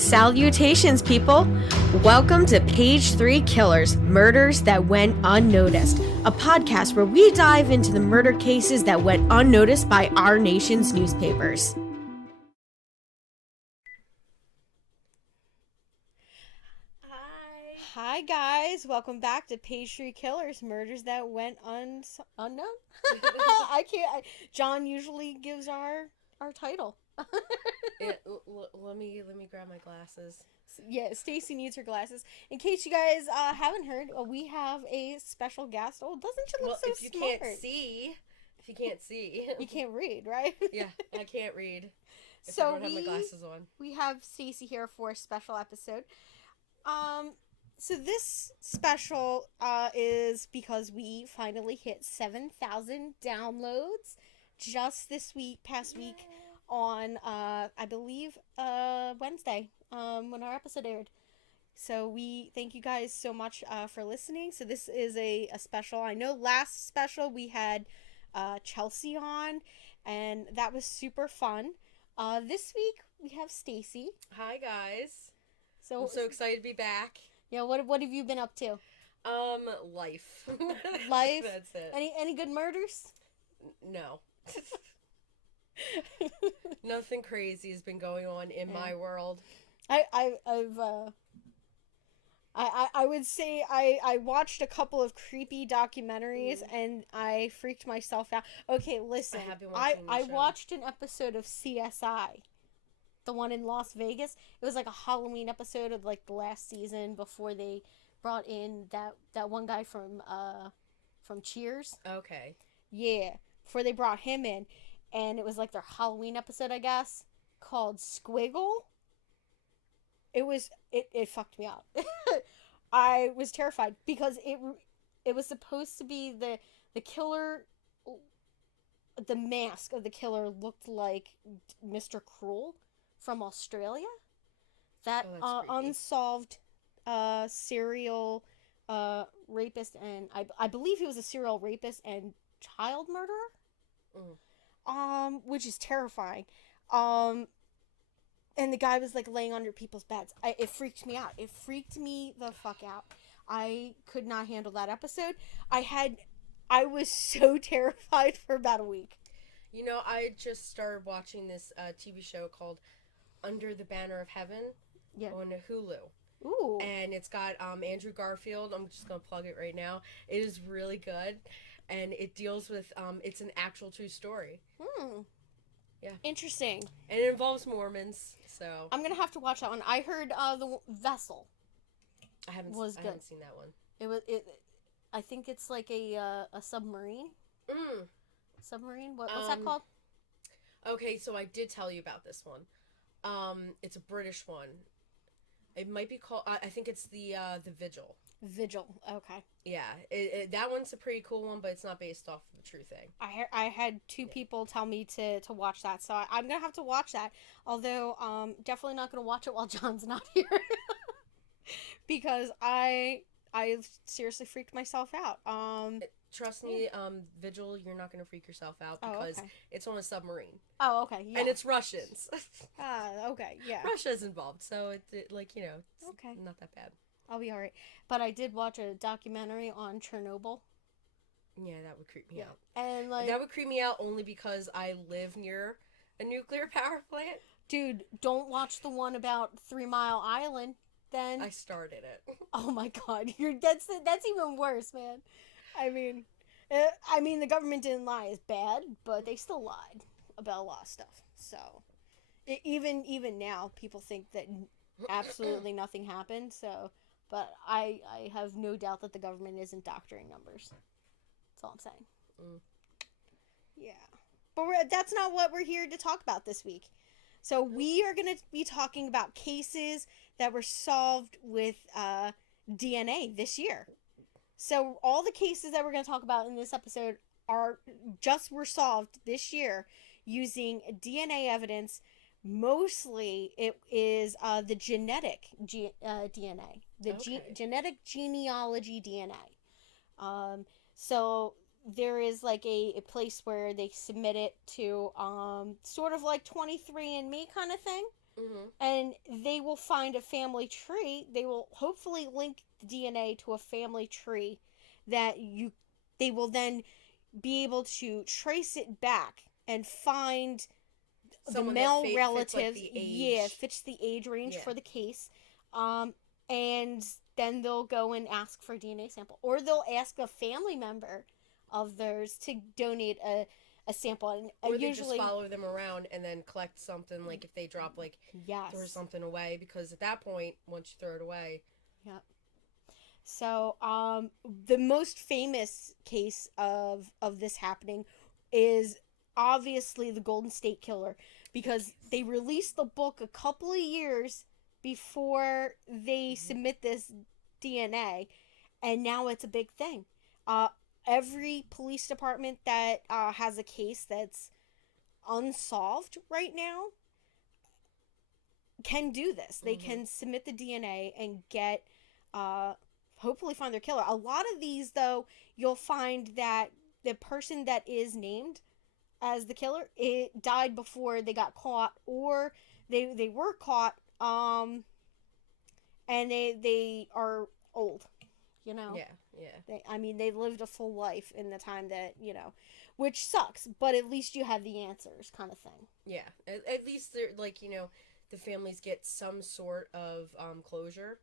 Salutations, people! Welcome to Page 3 Killers, Murders That Went Unnoticed, a podcast where we dive into the murder cases that went unnoticed by our nation's newspapers. Hi guys, welcome back to Page 3 Killers, Murders That Went Unknown? John usually gives our title. Let me grab my glasses. Yeah, Stacey needs her glasses. In case you guys haven't heard, we have a special guest. Oh, doesn't she look so smart? If you can't see, you can't read, right? Yeah, I can't read. If So I don't have my glasses on. We have Stacey here for a special episode. So this special is because we finally hit 7,000 downloads just this past week on, I believe, Wednesday, when our episode aired. So we thank you guys so much for listening. So this is a special. I know last special we had Chelsea on, and that was super fun. This week we have Stacey. Hi guys. So I'm so excited to be back. Yeah, what have you been up to? Life. Life? That's it. Any good murders? No. Nothing crazy has been going on in my world. I would say I watched a couple of creepy documentaries and I freaked myself out. Okay, listen. I watched an episode of CSI. The one in Las Vegas. It was like a Halloween episode of like the last season before they brought in that one guy from Cheers. Okay. Yeah, before they brought him in, and it was like their Halloween episode, I guess, called Squiggle. It fucked me up. I was terrified because it was supposed to be the killer. The mask of the killer looked like Mr. Cruel from Australia. That unsolved serial rapist, and I believe he was a serial rapist and child murderer. Which is terrifying. And the guy was like laying under people's beds. It freaked me out. It freaked me the fuck out. I could not handle that episode. I was so terrified for about a week. You know, I just started watching this TV show called Under the Banner of Heaven on Hulu. Ooh. And it's got Andrew Garfield. I'm just going to plug it right now. It is really good. And it deals with, it's an actual true story. Yeah. Interesting. And it involves Mormons, so. I'm going to have to watch that one. I heard the Vessel. I haven't seen that one. I think it's like a submarine. Submarine? What's that called? Okay, so I did tell you about this one. It's a British one. It might be called, I think it's the Vigil. Vigil, okay. Yeah, that one's a pretty cool one, but it's not based off of a true thing. I had two people tell me to watch that, so I'm going to have to watch that. Although, definitely not going to watch it while John's not here. Because I seriously freaked myself out. Trust me, Vigil, you're not going to freak yourself out because it's on a submarine. Oh, okay, yeah. And it's Russians. Okay, yeah. Russia's involved, so it's okay. Not that bad. I'll be alright. But I did watch a documentary on Chernobyl. Yeah, that would creep me out. And that would creep me out only because I live near a nuclear power plant. Dude, don't watch the one about 3 Mile Island, then. I started it. Oh my god, that's even worse, man. I mean, the government didn't lie is bad, but they still lied about a lot of stuff. So, even now, people think that absolutely nothing happened. So, but I have no doubt that the government isn't doctoring numbers. That's all I'm saying. Yeah, but that's not what we're here to talk about this week. So we are going to be talking about cases that were solved with DNA this year. So all the cases that we're going to talk about in this episode were solved this year using DNA evidence. Mostly it is the genetic DNA, genetic genealogy DNA. So there is like a place where they submit it to sort of like 23andMe kind of thing. and they will find a family tree. They will hopefully link the DNA to a family tree that they will then be able to trace it back and find Someone the male fits, like, relatives. the Yeah, age. fits the age range Yeah. for the case. And then they'll go and ask for a DNA sample, or they'll ask a family member of theirs to donate a sample. And Or they usually, just follow them around and then collect something, like if they drop, like, yes, throw something away, because at that point, once you throw it away. yep. So, the most famous case of this happening is obviously the Golden State Killer, because they released the book a couple of years before they submit this DNA, and now it's a big thing. Every police department that has a case that's unsolved right now can do this. They can submit the DNA and get hopefully find their killer. A lot of these, though, you'll find that the person that is named as the killer, it died before they got caught, or they were caught, and they are old, you know. Yeah. They lived a full life in the time that, which sucks, but at least you have the answers, kind of thing. Yeah. At least they're, like, the families get some sort of closure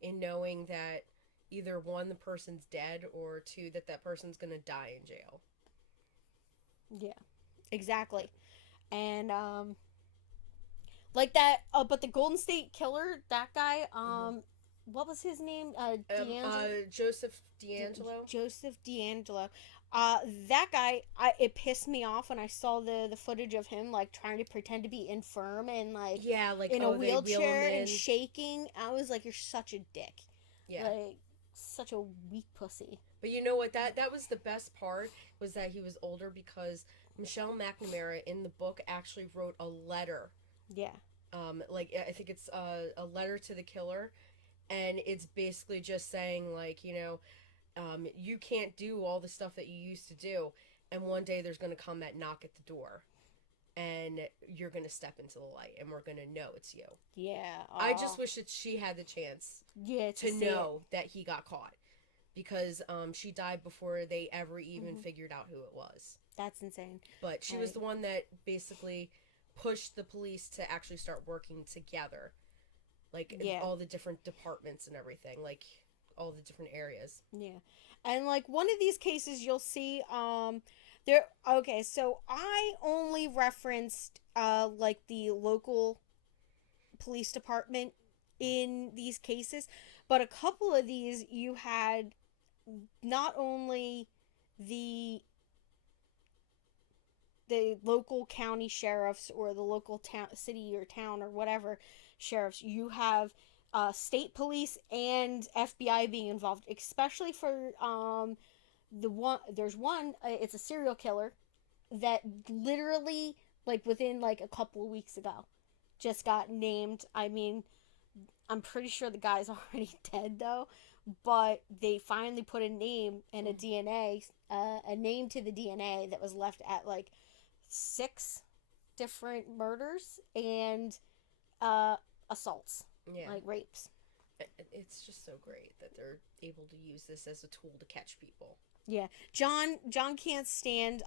in knowing that either one, the person's dead, or two, that person's gonna die in jail. Yeah, exactly. And like that. But the Golden State Killer, that guy. What was his name? Joseph D'Angelo. Joseph D'Angelo. That guy. It pissed me off when I saw the footage of him, like, trying to pretend to be infirm and, like, Yeah, like, in a they wheel wheelchair him in. and shaking. I was like, you're such a dick. Yeah. Like, such a weak pussy. But you know what? That was the best part, was that he was older, because Michelle McNamara in the book actually wrote a letter. Yeah. Like, I think it's a letter to the killer, and it's basically just saying, like, you can't do all the stuff that you used to do, and one day there's going to come that knock at the door, and you're going to step into the light, and we're going to know it's you. Yeah. I just wish that she had the chance to know that he got caught, because she died before they ever even figured out who it was. That's insane. But she was the one that basically pushed the police to actually start working together. Like, all the different departments and everything. Like, all the different areas. Yeah. And, like, one of these cases you'll see, there, okay, so I only referenced, like, the local police department in these cases, but a couple of these you had not only the local county sheriffs, or the local city or town or whatever sheriffs. You have state police and FBI being involved, especially for there's one, it's a serial killer that literally, like, within, like, a couple of weeks ago just got named. I'm pretty sure the guy's already dead, though, but they finally put a name and a DNA, a name to the DNA that was left at, like, 6 different murders and assaults, like rapes. It's just so great that they're able to use this as a tool to catch people. Yeah, John can't stand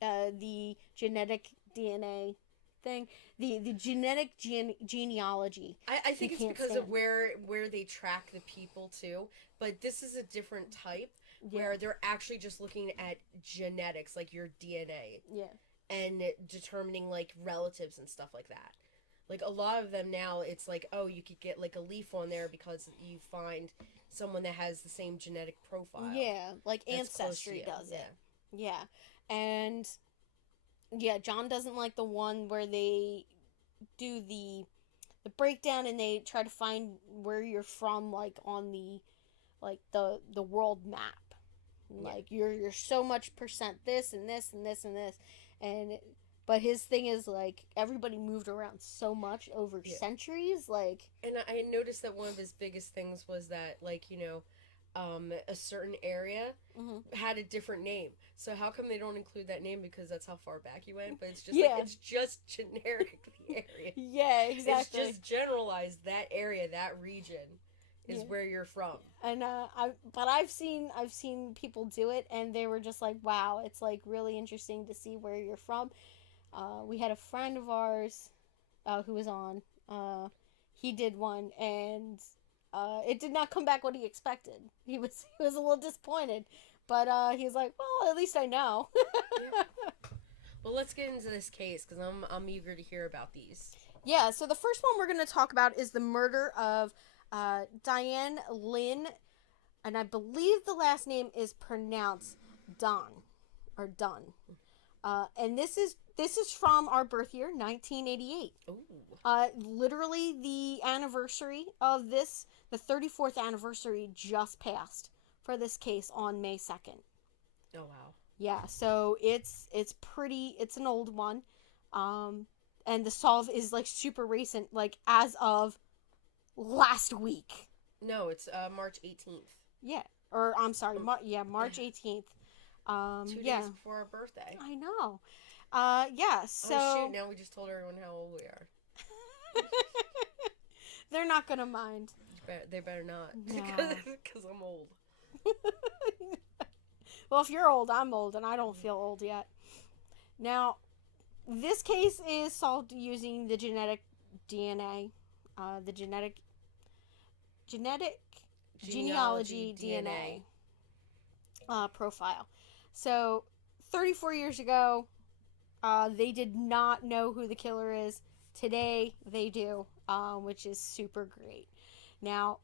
the genetic DNA thing, the genetic genealogy. I think it's because of where they track the people too, but this is a different type. Where they're actually just looking at genetics, like your DNA. Yeah. And determining, like, relatives and stuff like that. Like, a lot of them now, it's like, oh, you could get, like, a leaf on there because you find someone that has the same genetic profile. Yeah, like Ancestry does it. Yeah. And, yeah, John doesn't like the one where they do the breakdown and they try to find where you're from, like, on the, like, the world map. Like, you're so much percent this and this and this and this, but his thing is, like, everybody moved around so much over centuries, like. And I noticed that one of his biggest things was that, like, a certain area Mm-hmm. had a different name. So how come they don't include that name? Because that's how far back you went. But it's just Yeah. like, it's just generic, the area. Yeah, exactly. It's just generalized, that area, that region is Yeah. where you're from. And I've seen people do it, and they were just like, wow, it's like really interesting to see where you're from. We had a friend of ours who was on. He did one, and it did not come back what he expected. He was a little disappointed, but he was like, well, at least I know. Yeah. Well, let's get into this case because I'm eager to hear about these. Yeah. So the first one we're going to talk about is the murder of Diane Lynn, and I believe the last name is pronounced Dahn or Dunn. And this is from our birth year, 1988. Ooh. Literally the anniversary of this, the 34th anniversary just passed for this case on May 2nd. Oh wow. Yeah, so it's an old one. And the solve is like super recent, like as of last week. No, it's March 18th. Yeah. Or I'm sorry, March 18th. 2 days before our birthday. I know. Yeah, so... Oh, shoot, now we just told everyone how old we are. They're not gonna mind. They better not. No. Because I'm old. Well, if you're old, I'm old, and I don't feel old yet. Now, this case is solved using the genetic DNA, the genealogy DNA profile. So, 34 years ago, they did not know who the killer is. Today, they do, which is super great. Now,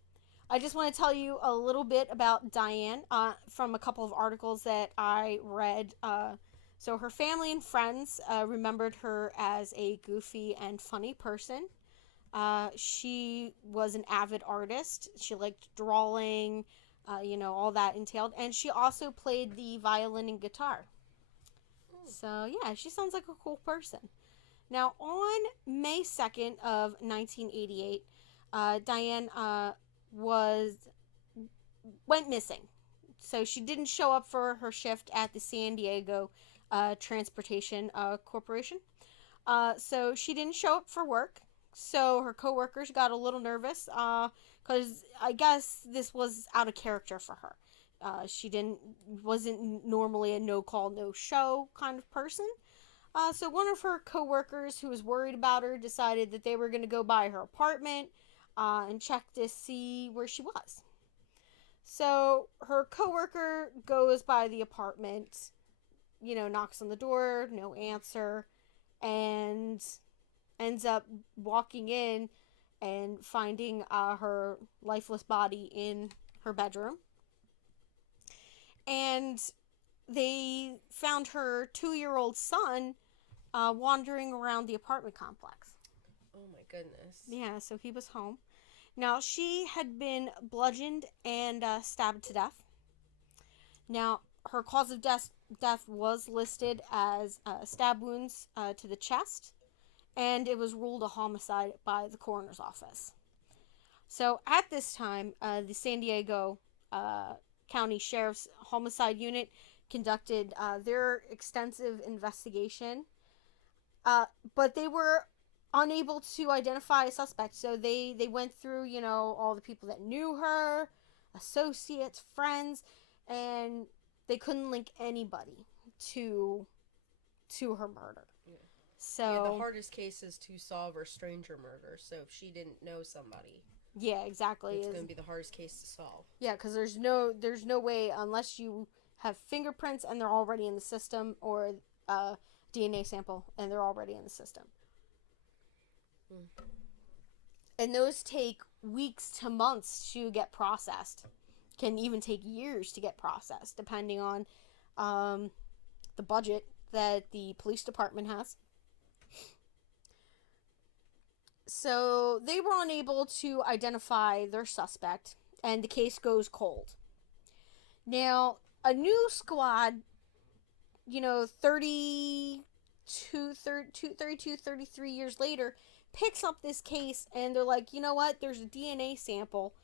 I just want to tell you a little bit about Diane from a couple of articles that I read. So her family and friends remembered her as a goofy and funny person. She was an avid artist. She liked drawing, all that entailed. And she also played the violin and guitar. So, yeah, she sounds like a cool person. Now, on May 2nd of 1988, Diane went missing. So she didn't show up for her shift at the San Diego Transportation Corporation. So she didn't show up for work. So her coworkers got a little nervous because I guess this was out of character for her. She wasn't normally a no call, no show kind of person. So one of her coworkers who was worried about her decided that they were going to go by her apartment and check to see where she was. So her coworker goes by the apartment, knocks on the door, no answer, and ends up walking in and finding her lifeless body in her bedroom. And they found her 2-year-old son wandering around the apartment complex. Oh my goodness. Yeah, so he was home. Now, she had been bludgeoned and stabbed to death. Now, her cause of death was listed as stab wounds to the chest, and it was ruled a homicide by the coroner's office. So, at this time, the San Diego County Sheriff's Homicide Unit conducted their extensive investigation, but they were unable to identify a suspect. So they went through, all the people that knew her, associates, friends, and they couldn't link anybody to her murder. Yeah. So yeah, the hardest cases to solve are stranger murders. So if she didn't know somebody, yeah, exactly, it's going to be the hardest case to solve. Yeah, because there's no way unless you have fingerprints and they're already in the system, or DNA sample and they're already in the system. And those take weeks to months to get processed. Can even take years to get processed, depending on the budget that the police department has. So they were unable to identify their suspect, and the case goes cold. Now, a new squad, 33 years later, picks up this case, and they're like, you know what, there's a DNA sample.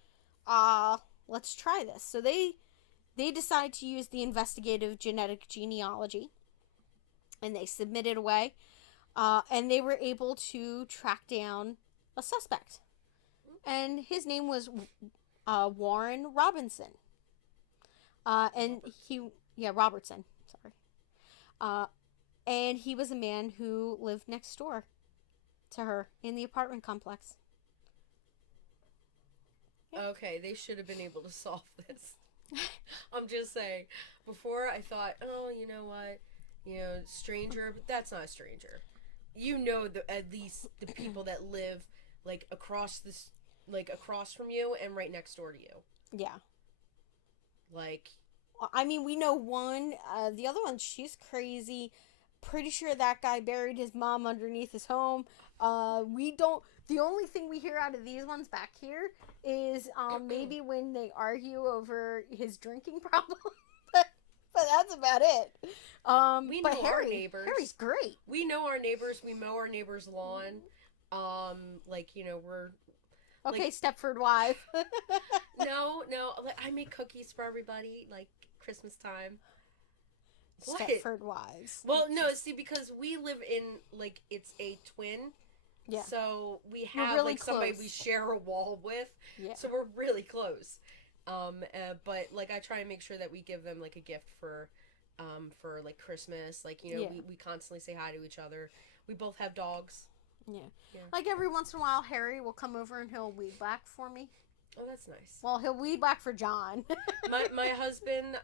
let's try this. So they decide to use the investigative genetic genealogy, and they submitted away, and they were able to track down a suspect, and his name was Warren Robinson, and Robertson, sorry, and he was a man who lived next door to her in the apartment complex. Okay, they should have been able to solve this. I'm just saying. Before I thought, oh, you know what? Stranger, but that's not a stranger. At least the people that live across from you and right next door to you. Yeah. Like, I mean, we know one. The other one, she's crazy. Pretty sure that guy buried his mom underneath his home. We don't. The only thing we hear out of these ones back here is maybe when they argue over his drinking problem. but that's about it. we know our neighbors. Harry's great. We know our neighbors. We mow our neighbor's lawn. We're okay. Stepford wife. No. I make cookies for everybody. Christmas time. Stepford wives. Well, no. See, because we live in it's a twin. Yeah. So we have really somebody close. we share a wall with. Yeah. So we're really close. But I try and make sure that we give them a gift for Christmas. We constantly say hi to each other. We both have dogs. Yeah. Every once in a while, Harry will come over and he'll weed whack for me. Oh, that's nice. Well, he'll weed whack for John. my husband,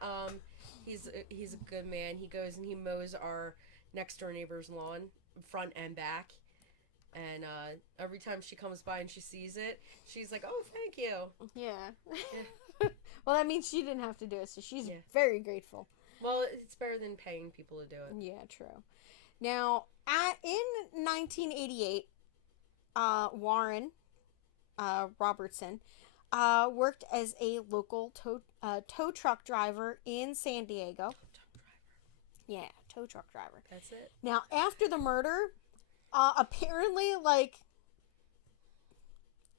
he's a good man. He goes and he mows our next door neighbor's lawn, front and back. And every time she comes by and she sees it, she's like, "Oh, thank you." Yeah. Well, that means she didn't have to do it, so she's very grateful. Well, it's better than paying people to do it. Yeah, true. Now, in 1988, Warren Robertson worked as a local tow truck driver in San Diego. Yeah, tow truck driver. That's it. Now, after the murder, apparently,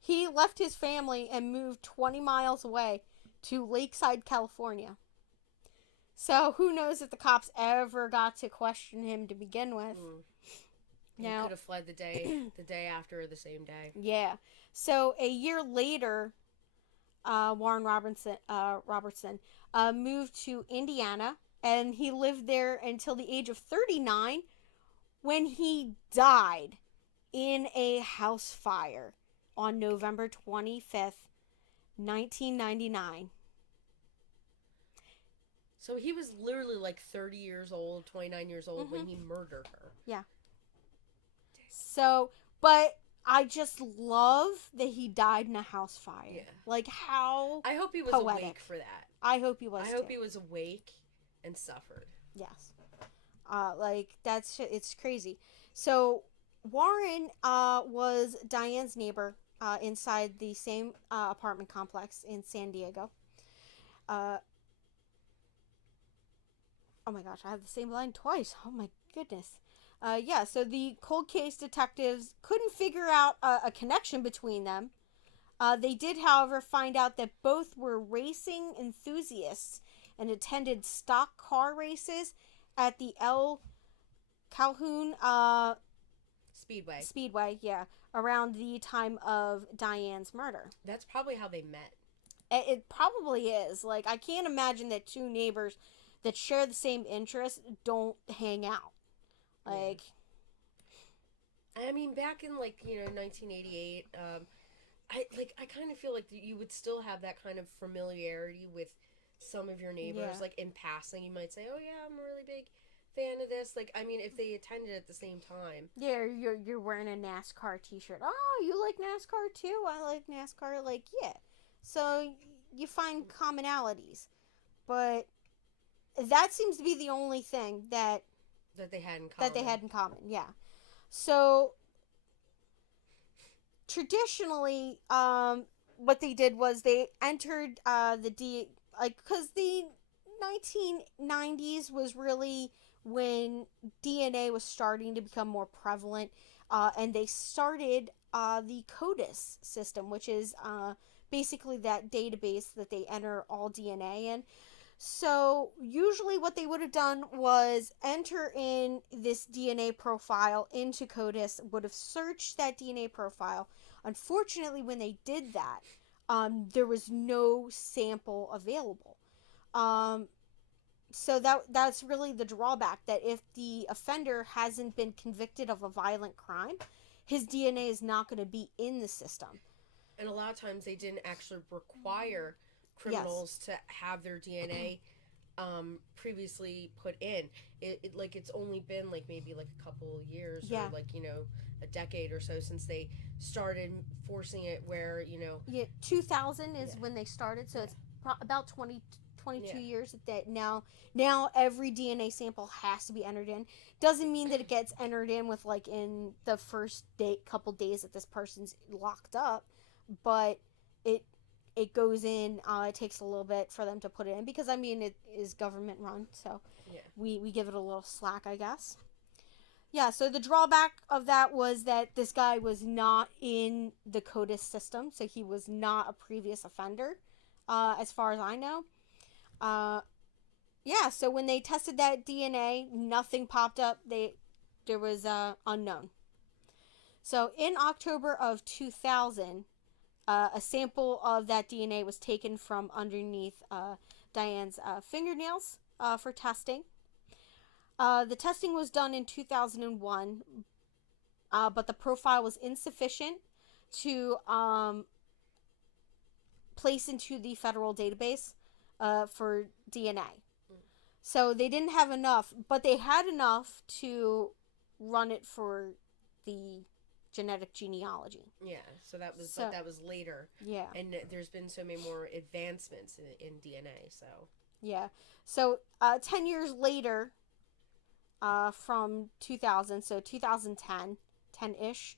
he left his family and moved 20 miles away to Lakeside, California. So, who knows if the cops ever got to question him to begin with. Now, he could have fled the day after, or the same day. Yeah. So, a year later, Warren Robertson moved to Indiana, and he lived there until the age of 39, when he died in a house fire on November 25th, 1999. So he was literally 30 years old, 29 years old when he murdered her. Yeah. So, but I just love that he died in a house fire. Yeah. How I hope he was poetic. Awake for that. I hope he was I hope he was awake and suffered. Yes. It's crazy. So, Warren was Diane's neighbor inside the same apartment complex in San Diego. Oh my gosh, I have the same line twice. Oh my goodness. So the cold case detectives couldn't figure out a connection between them. They did, however, find out that both were racing enthusiasts and attended stock car races at the El Calhoun Speedway, around the time of Diane's murder. That's probably how they met. It probably is. I can't imagine that two neighbors that share the same interests don't hang out. I mean, back in 1988, I kind of feel like you would still have that kind of familiarity with some of your neighbors. Yeah. In passing, you might say, "Oh yeah, I'm a really big fan of this." If they attended at the same time. Yeah, you're wearing a NASCAR t-shirt. Oh, you like NASCAR too? I like NASCAR. Yeah. So you find commonalities, but that seems to be the only thing that they had in common. Yeah. So traditionally, what they did was they entered because the 1990s was really when DNA was starting to become more prevalent, and they started the CODIS system, which is basically that database that they enter all DNA in. So usually what they would have done was enter in this DNA profile into CODIS, would have searched that DNA profile. Unfortunately, when they did that, there was no sample available. So that's really the drawback, that if the offender hasn't been convicted of a violent crime, his DNA is not going to be in the system. And a lot of times they didn't actually require criminals to have their DNA previously put in. It's only been like maybe like a couple years or like, you know, a decade or so since they started forcing it where, you know. Yeah, 2000 is when they started, so it's about 22 years that now every DNA sample has to be entered in. Doesn't mean that it gets entered in with like in the first couple days that this person's locked up, but it goes in. It takes a little bit for them to put it in because I mean it is government run, so we give it a little slack, I guess. Yeah, so the drawback of that was that this guy was not in the CODIS system, so he was not a previous offender, as far as I know. Yeah, so when they tested that DNA, nothing popped up. There was unknown. So in October of 2000, a sample of that DNA was taken from underneath Diane's fingernails for testing. The testing was done in 2001, but the profile was insufficient to place into the federal database for DNA. So they didn't have enough, but they had enough to run it for the genetic genealogy. Yeah, so that was later. Yeah. And there's been so many more advancements in DNA, so. Yeah. So 10 years later, from 2000, so 2010, 10-ish,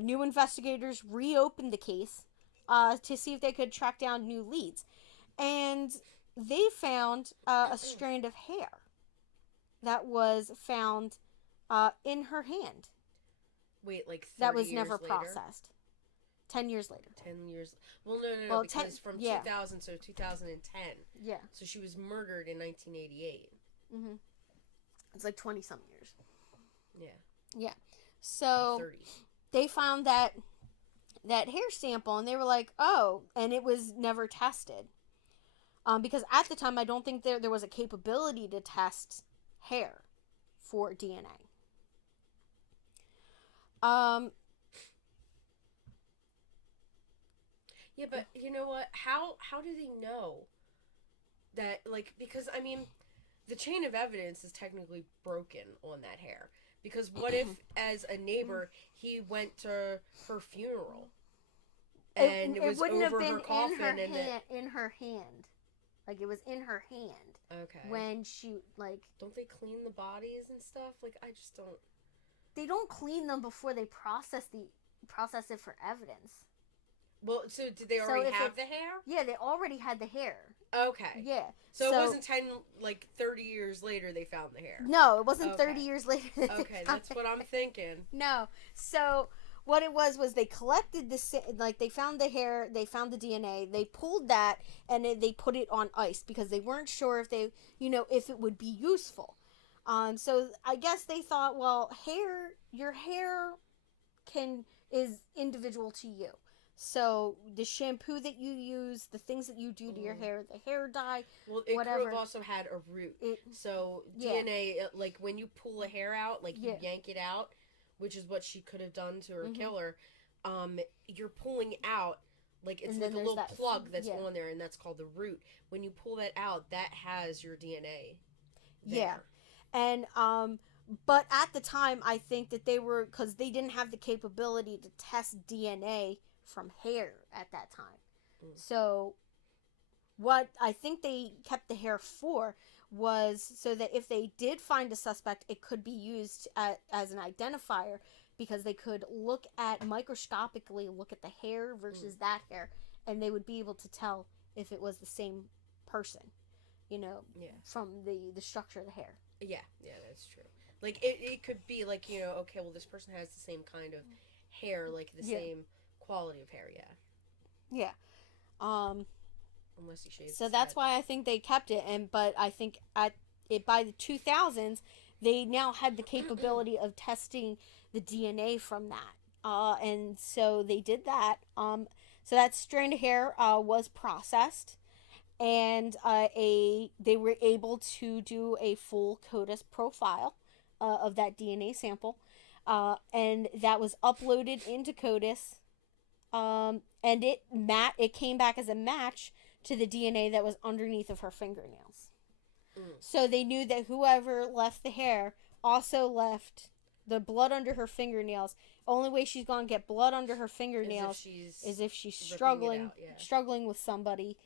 new investigators reopened the case to see if they could track down new leads. And they found a strand of hair that was found in her hand. Wait, like 30 that was years never later? Processed. 10 years later. 10 years. Well, no, because from 2000, so 2010. Yeah. So she was murdered in 1988. Mm-hmm. It's like 20-something years. Yeah. Yeah. So 30. they found that hair sample, and they were like, oh, and it was never tested. Because at the time, I don't think there was a capability to test hair for DNA. Yeah, but you know what? How do they know that? Like, because I mean, the chain of evidence is technically broken on that hair. Because what if, as a neighbor, he went to her funeral and it was wouldn't over have been her coffin in her hand, like it was in her hand. Okay. When she don't they clean the bodies and stuff? Like, I just don't. They don't clean them before they process it for evidence. Well, so did they already have the hair? Yeah, they already had the hair. Okay. Yeah. So it wasn't 30 years later they found the hair. No, it wasn't 30 years later. Okay, that's what I'm thinking. No. So what it was they collected they found the hair, they found the DNA, they pulled that, and they put it on ice because they weren't sure if if it would be useful. So I guess they thought, well, your hair is individual to you. So the shampoo that you use, the things that you do to your hair, the hair dye, well, it whatever. could have also had a root. So DNA, like when you pull a hair out, like you yank it out, which is what she could have done to her killer. You're pulling out, like it's like a little plug that's on there, and that's called the root. When you pull that out, that has your DNA there. Yeah, and but at the time, I think that because they didn't have the capability to test DNA from hair at that time. So what I think they kept the hair for was so that if they did find a suspect, it could be used as an identifier, because they could microscopically look at the hair versus that hair, and they would be able to tell if it was the same person, from the structure of the hair. Yeah, that's true. Like, it could be like, okay, well, this person has the same kind of hair, like the same quality of hair, Yeah. Unless he shaves. So that's why I think they kept it. But I think by the 2000s, they now had the capability of testing the DNA from that. And so they did that. So that strand of hair was processed, and they were able to do a full CODIS profile of that DNA sample, and that was uploaded into CODIS, and it came back as a match to the DNA that was underneath of her fingernails. So they knew that whoever left the hair also left the blood under her fingernails. Only way she's gonna get blood under her fingernails is if she's struggling with somebody.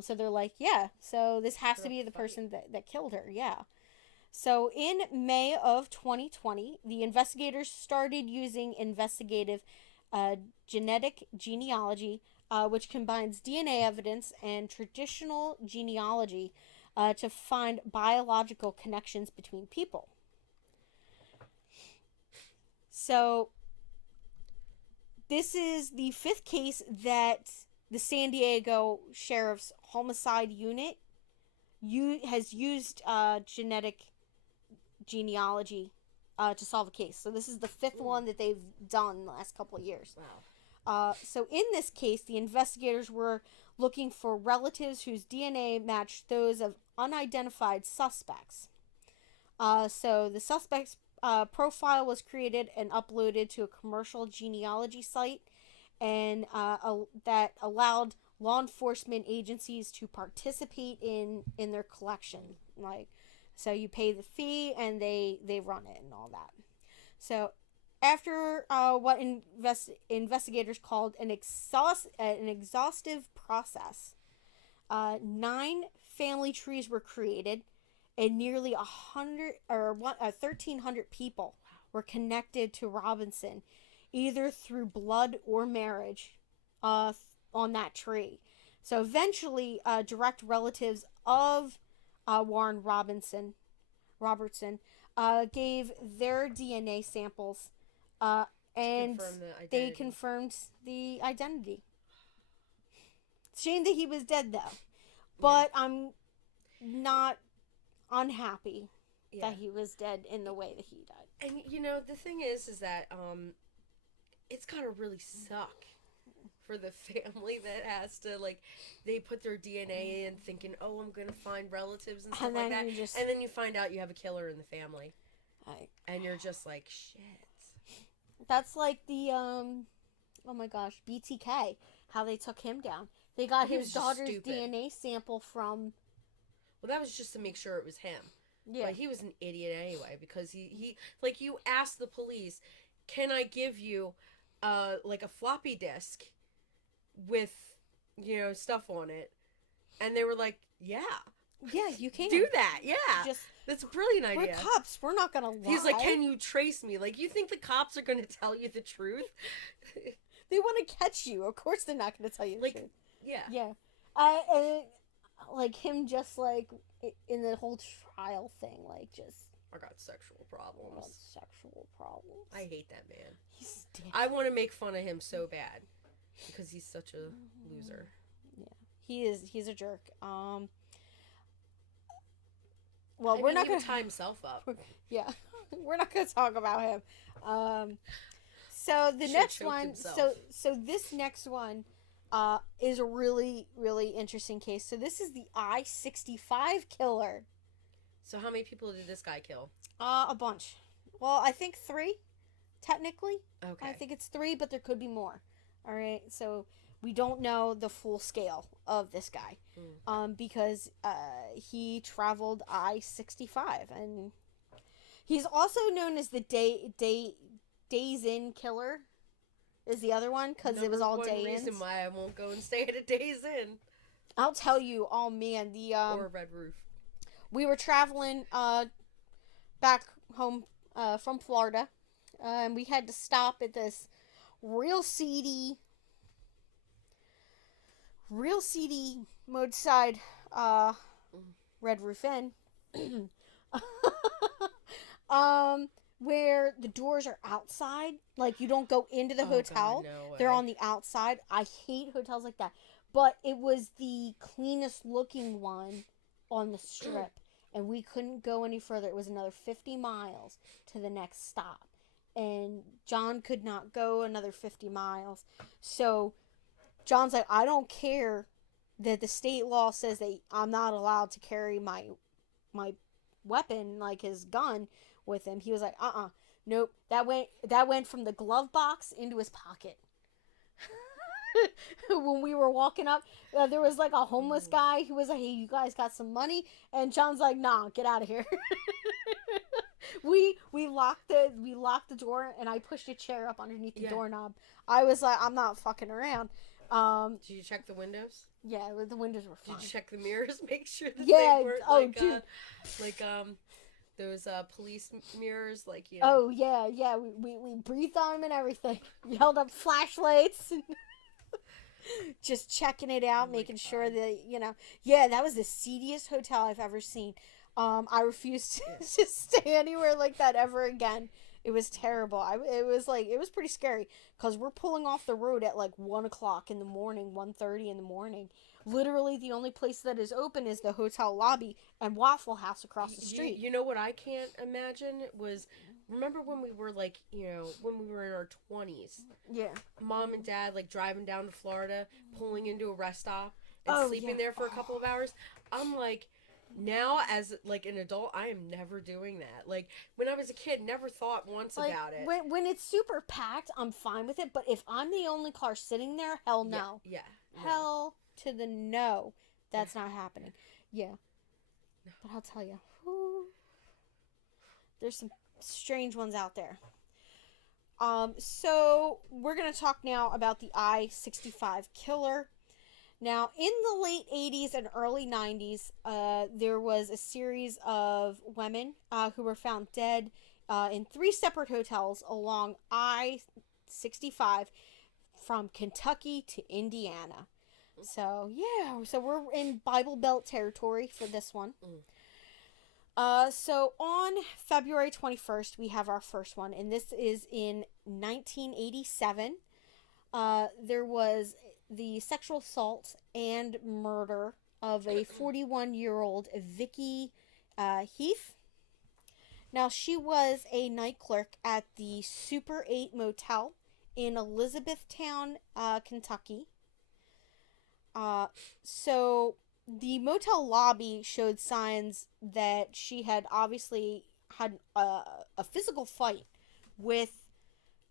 So they're like, yeah, so this has to be the person that killed her. Yeah. So in May of 2020, the investigators started using investigative genetic genealogy, which combines DNA evidence and traditional genealogy to find biological connections between people. So this is the 5th case that the San Diego Sheriff's Homicide Unit has used genetic genealogy to solve a case. So this is the 5th one that they've done in the last couple of years. Wow. So in this case, the investigators were looking for relatives whose DNA matched those of unidentified suspects. So the suspect's profile was created and uploaded to a commercial genealogy site, and that allowed law enforcement agencies to participate in their collection. So you pay the fee and they run it and all that. So after what investigators called an exhaustive process, 9 family trees were created, and nearly 1,300 people were connected to Robinson, either through blood or marriage, on that tree. So eventually, direct relatives of Warren Robertson gave their DNA samples, and they confirmed the identity. Shame that he was dead, though. But yeah. I'm not unhappy that he was dead in the way that he died. And the thing is that it's gotta really suck for the family that has to, they put their DNA in thinking, oh, I'm gonna find relatives and stuff like that, and then you find out you have a killer in the family, and you're just like, shit. That's like the oh my gosh, BTK, how they took him down. They got his daughter's DNA sample from. Well, that was just to make sure it was him. Yeah. But he was an idiot anyway, because he you asked the police, can I give you a floppy disk with stuff on it, and they were like, yeah, you can do that. That's a brilliant idea. We're cops, we're not gonna lie. He's like, can you trace me? You think the cops are gonna tell you the truth? They want to catch you. Of course they're not gonna tell you the truth. Yeah. Him just in the whole trial thing, I got sexual problems. I hate that man. I want to make fun of him so bad because he's such a loser. Yeah, he is. He's a jerk. Well, we're not going to tie himself up. Yeah, we're not going to talk about him. So the next one. So this next one is a really, really interesting case. So this is the I-65 killer. So how many people did this guy kill? A bunch. Well, I think 3, technically. Okay. I think it's 3, but there could be more. All right. So we don't know the full scale of this guy, because he traveled I-65, and he's also known as the Days Inn killer. Is the other one, because it was all day ins. Reason why I won't go and stay at a Days Inn. I'll tell you. Oh man, or a Red Roof. We were traveling back home from Florida, and we had to stop at this real seedy roadside Red Roof Inn. where the doors are outside. Like, you don't go into the hotel. God, no way. They're on the outside. I hate hotels like that. But it was the cleanest looking one on the strip. And we couldn't go any further. It was another 50 miles to the next stop. And John could not go another 50 miles. So John's like, I don't care that the state law says that I'm not allowed to carry my weapon, like his gun, with him. He was like, nope. That went from the glove box into his pocket. When we were walking up, there was like a homeless guy who was like, hey, you guys got some money? And John's like, nah, get out of here. we locked the door, and I pushed a chair up underneath the doorknob. I was like, I'm not fucking around. Did you check the windows? Yeah, the windows were fine. Did you check the mirrors? Make sure that they weren't dude. Those police mirrors, like, you Oh know. yeah. We breathed on them and everything. We held up flashlights and just checking it out, making sure that, you know. Yeah, that was the seediest hotel I've ever seen. I refuse to stay anywhere like that ever again. It was terrible. It was pretty scary because we're pulling off the road at like 1 o'clock in the morning, 1:30 in the morning. Literally, the only place that is open is the hotel lobby and Waffle House across the street. You know what I can't imagine was, remember when we were like, you know, when we were in our 20s? Yeah. Mom and Dad like driving down to Florida, pulling into a rest stop and sleeping there for a couple of hours. I'm like, now as like an adult, I am never doing that. Like, when I was a kid, never thought once about it. When it's super packed, I'm fine with it. But if I'm the only car sitting there, hell no. Yeah. Hell to the no. That's not happening. Yeah. No. But I'll tell you, there's some strange ones out there. So we're going to talk now about the I-65 killer. Now, in the late 80s and early 90s, there was a series of women who were found dead in 3 separate hotels along I-65 from Kentucky to Indiana. So, yeah. So, we're in Bible Belt territory for this one. So, on February 21st, we have our first one. And this is in 1987. There was the sexual assault and murder of a 41-year-old Vicky Heath. Now, she was a night clerk at the Super 8 Motel in Elizabethtown, Kentucky. So the motel lobby showed signs that she had obviously had a physical fight with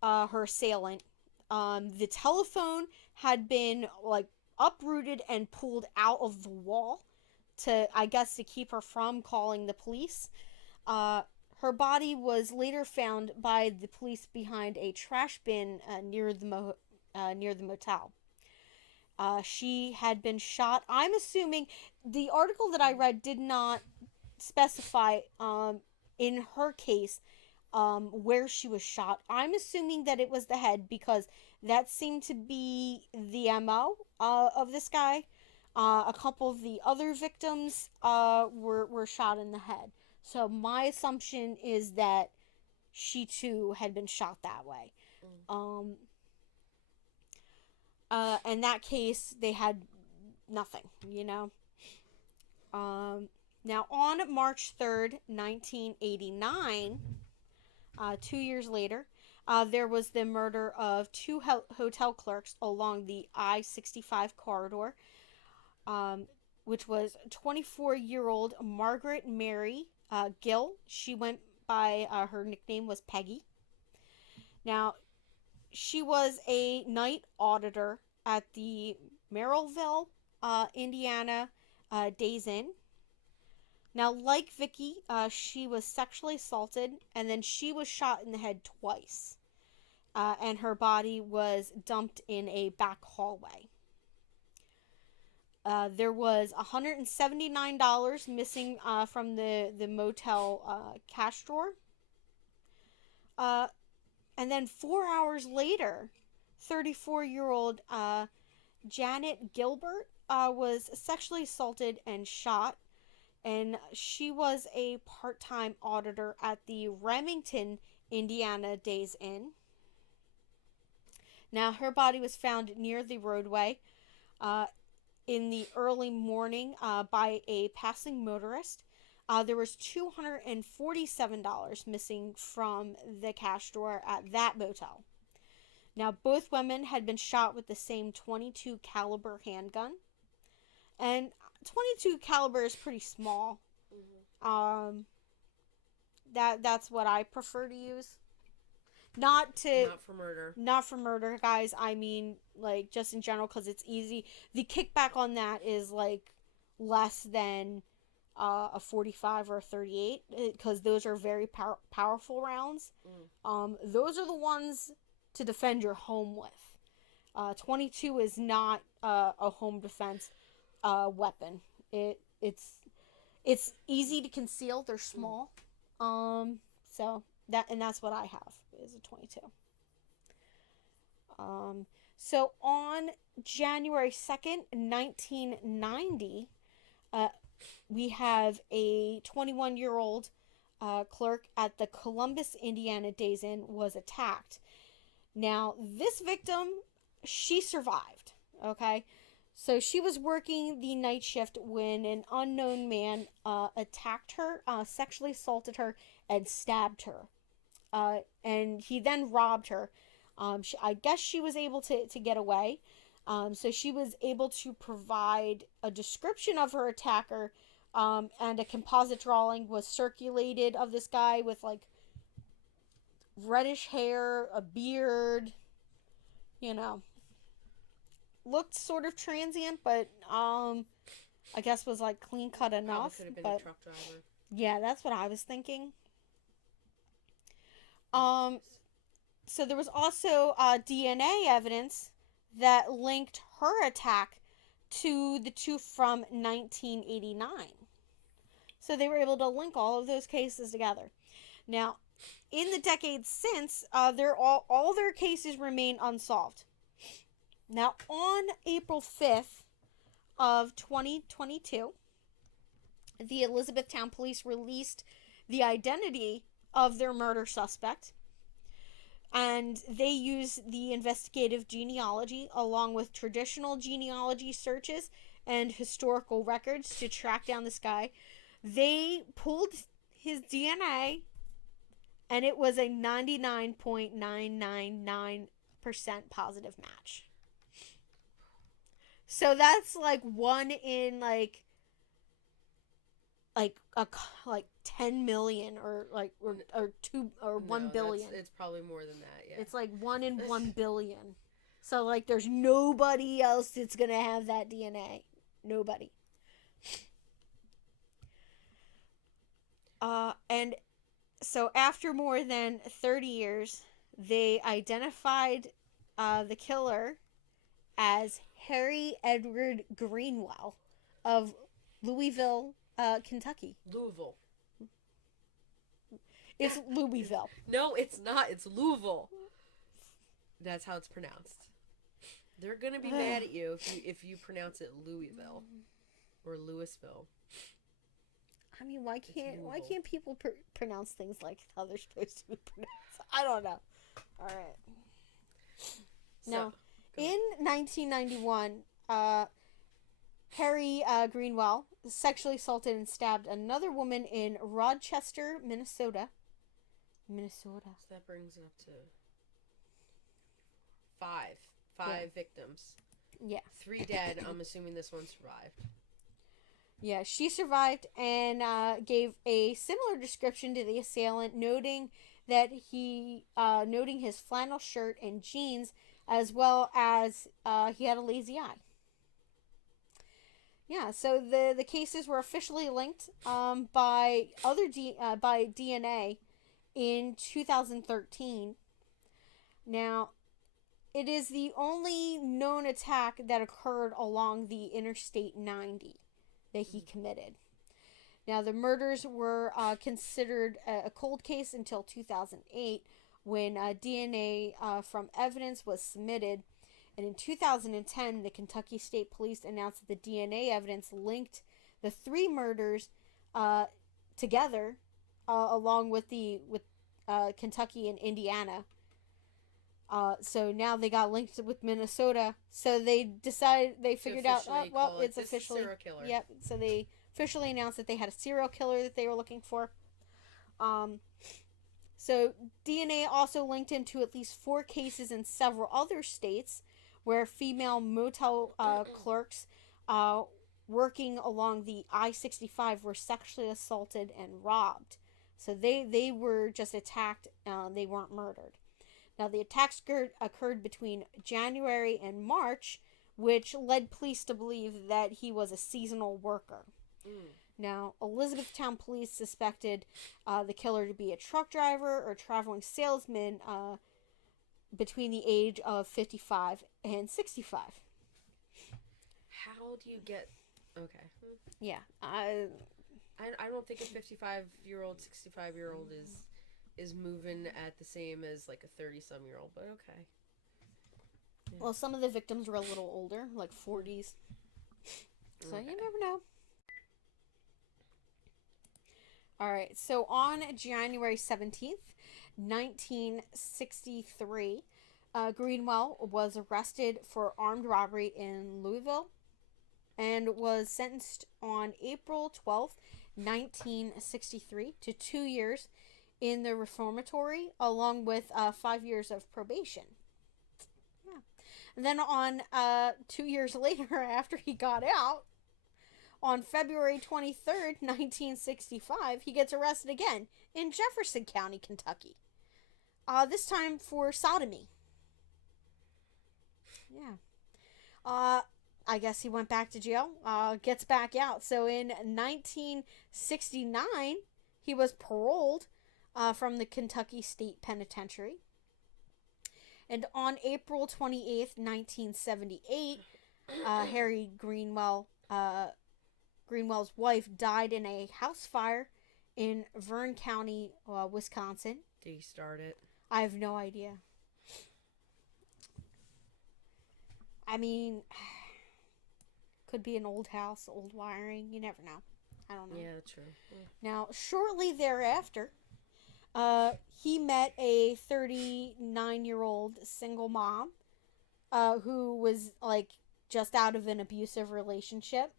her assailant. The telephone had been like uprooted and pulled out of the wall to keep her from calling the police. Her body was later found by the police behind a trash bin near the motel. She had been shot. I'm assuming the article that I read did not specify in her case where she was shot. I'm assuming that it was the head because that seemed to be the MO of this guy. A couple of the other victims were shot in the head. So my assumption is that she too had been shot that way. In that case, they had nothing, you know. Now, on March 3rd, 1989, 2 years later, there was the murder of 2 hotel clerks along the I-65 corridor, which was 24-year-old Margaret Mary Gill. She went by, her nickname was Peggy. Now, she was a night auditor at the Merrillville, Indiana Days Inn. Now, like Vicky, she was sexually assaulted, and then she was shot in the head twice. And her body was dumped in a back hallway. There was $179 missing from the motel cash drawer. And then 4 hours later, 34-year-old Janet Gilbert was sexually assaulted and shot. And she was a part-time auditor at the Remington Indiana Days Inn. Now, her body was found near the roadway in the early morning by a passing motorist. There was $247 missing from the cash drawer at that motel. Now, both women had been shot with the same .22 caliber handgun, and .22 caliber is pretty small. Mm-hmm. That's what I prefer to use. Not for murder. Not for murder, guys. I mean, like, just in general, because it's easy. The kickback on that is, like, less than a 45 or a 38, because those are very powerful rounds. Those are the ones to defend your home with. .22 is not a home defense weapon. It's easy to conceal. They're small. So that's what I have, is a .22. So on January 2nd, 1990, we have a 21-year-old clerk at the Columbus, Indiana Days Inn was attacked. Now, this victim, she survived, okay? So she was working the night shift when an unknown man attacked her, sexually assaulted her, and stabbed her. And he then robbed her. I guess she was able to get away. So she was able to provide a description of her attacker, and a composite drawing was circulated of this guy with, like, reddish hair, a beard, looked sort of transient, but I guess was, like, clean cut enough. Could have been a truck driver. Yeah, that's what I was thinking. So there was also DNA evidence that linked her attack to the two from 1989. So they were able to link all of those cases together. Now, in the decades since, all their cases remain unsolved. Now, on April 5th of 2022, the Elizabethtown police released the identity of their murder suspect, and they used the investigative genealogy along with traditional genealogy searches and historical records to track down this guy. They pulled his DNA, and it was a 99.999% positive match. So that's like one in like 10 million or 2 or 1 billion. It's probably more than that. Yeah, it's like 1 in 1 billion. So like there's nobody else that's gonna have that DNA. Nobody. And so after more than 30 years, they identified the killer as Harry Edward Greenwell of Louisville, Kentucky. Louisville. It's Louisville. No, it's not. It's Louisville. That's how it's pronounced. They're gonna be mad at you if you pronounce it Louisville or Louisville. I mean, why can't people pronounce things like how they're supposed to be pronounced? I don't know. All right. Now, in 1991, Harry Greenwell sexually assaulted and stabbed another woman in Rochester, Minnesota. So that brings it up to five victims. Yeah. 3 dead. I'm assuming this one survived. Yeah, she survived and gave a similar description to the assailant, noting his flannel shirt and jeans, as well as he had a lazy eye. Yeah, so the cases were officially linked by DNA in 2013. Now, it is the only known attack that occurred along the Interstate 90 that he committed. Now, the murders were considered a cold case until 2008, when DNA from evidence was submitted. And in 2010, the Kentucky State Police announced that the DNA evidence linked the 3 murders together, along with Kentucky and Indiana. So now they got linked with Minnesota. So they figured out, it's officially serial killer. Yep. So they officially announced that they had a serial killer that they were looking for. So DNA also linked him to at least 4 cases in several other states where female motel clerks working along the I-65 were sexually assaulted and robbed. So they were just attacked. They weren't murdered. Now, the attacks occurred between January and March, which led police to believe that he was a seasonal worker. Now, Elizabethtown police suspected the killer to be a truck driver or traveling salesman between the age of 55 and 65. How do you get... Okay. Yeah. I don't think a 55-year-old, 65-year-old is moving at the same as like a 30-some-year-old, but okay. Yeah. Well, some of the victims were a little older, like 40s. So you never know. Alright, so on January 17th, 1963, Greenwell was arrested for armed robbery in Louisville and was sentenced on April 12th, 1963 to 2 years in the reformatory along with 5 years of probation. Yeah. And then on 2 years later, after he got out, on February 23rd, 1965, he gets arrested again in Jefferson County, Kentucky. This time for sodomy. Yeah. I guess he went back to jail, gets back out. So in 1969, he was paroled from the Kentucky State Penitentiary. And on April 28th, 1978, Harry Greenwell's wife died in a house fire in Vern County, Wisconsin. Did he start it? I have no idea. I mean, could be an old house, old wiring. You never know. I don't know. Yeah, true. Yeah. Now, shortly thereafter, he met a 39-year-old single mom who was, like, just out of an abusive relationship.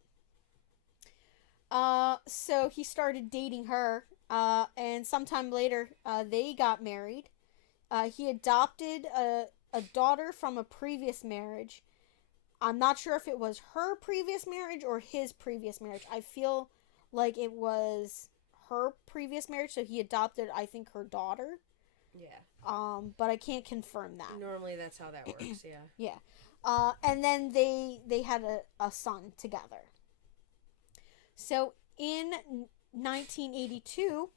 So he started dating her, and sometime later, they got married. He adopted a daughter from a previous marriage. I'm not sure if it was her previous marriage or his previous marriage. I feel like it was her previous marriage, so he adopted, I think, her daughter. Yeah. But I can't confirm that. Normally that's how that works, yeah. Yeah. And then they had a son together. So in 1982,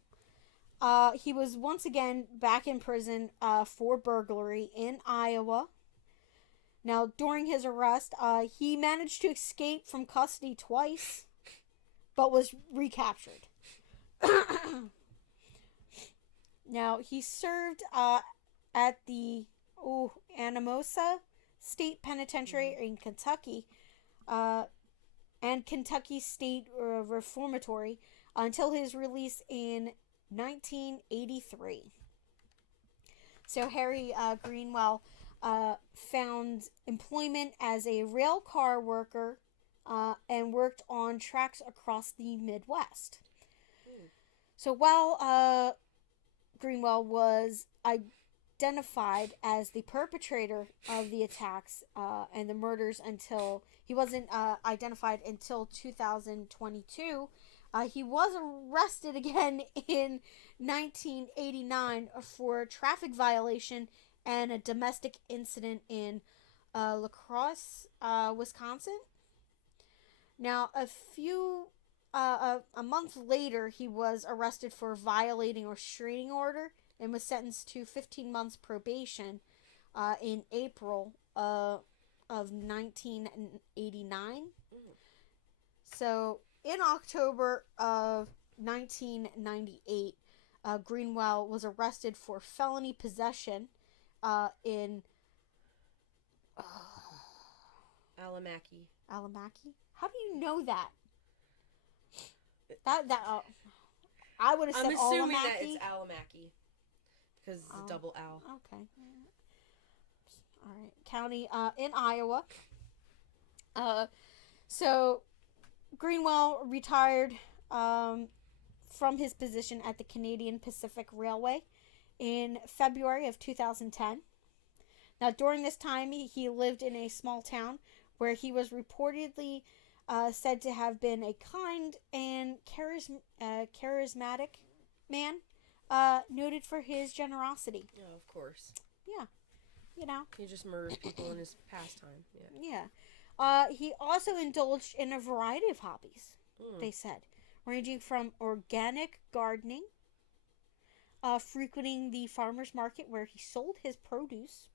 he was once again back in prison for burglary in Iowa. Now, during his arrest, he managed to escape from custody twice, but was recaptured. Now, he served at the Anamosa State Penitentiary in Kentucky and Kentucky State Reformatory until his release in 1983. So Harry Greenwell found employment as a rail car worker and worked on tracks across the Midwest. So while Greenwell was identified as the perpetrator of the attacks and the murders until he wasn't identified until 2022, he was arrested again in 1989 for traffic violation and a domestic incident in La Crosse, Wisconsin. Now, a month later, he was arrested for violating a restraining order and was sentenced to 15 months probation in April of 1989. So, in October of 1998, Greenwell was arrested for felony possession in Alamaki. How do you know that? I would have said I'm assuming Alamaki. that it's Alamaki. because it's a double L. Okay. All right. County in Iowa. So Greenwell retired from his position at the Canadian Pacific Railway in February of 2010. Now, during this time, he lived in a small town where he was reportedly said to have been a kind and charismatic man, noted for his generosity. Oh, of course. Yeah, you know. He just murders people in his pastime. Yeah. Yeah. He also indulged in a variety of hobbies, they said, ranging from organic gardening, frequenting the farmer's market where he sold his produce.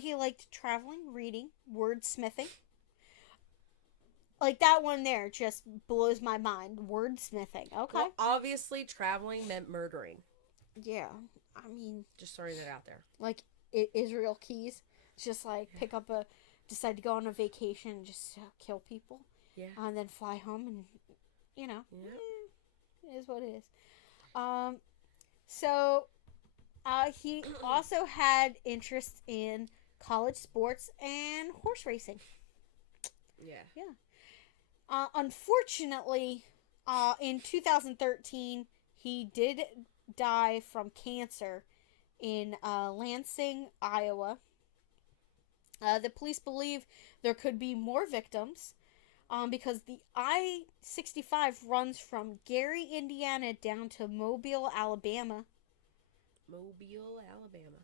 He liked traveling, reading, wordsmithing. Like, that one there just blows my mind. Wordsmithing. Okay. Well, obviously, traveling meant murdering. Yeah. I mean... Just throwing that out there. Like, Israel Keys. Just, like, decide to go on a vacation and just kill people. Yeah. And then fly home and, you know. Yeah. It is what it is. So, he also had interests in college sports and horse racing. Yeah. Yeah. Unfortunately, in 2013, he did die from cancer in Lansing, Iowa. The police believe there could be more victims because the I-65 runs from Gary, Indiana down to Mobile, Alabama. Mobile, Alabama.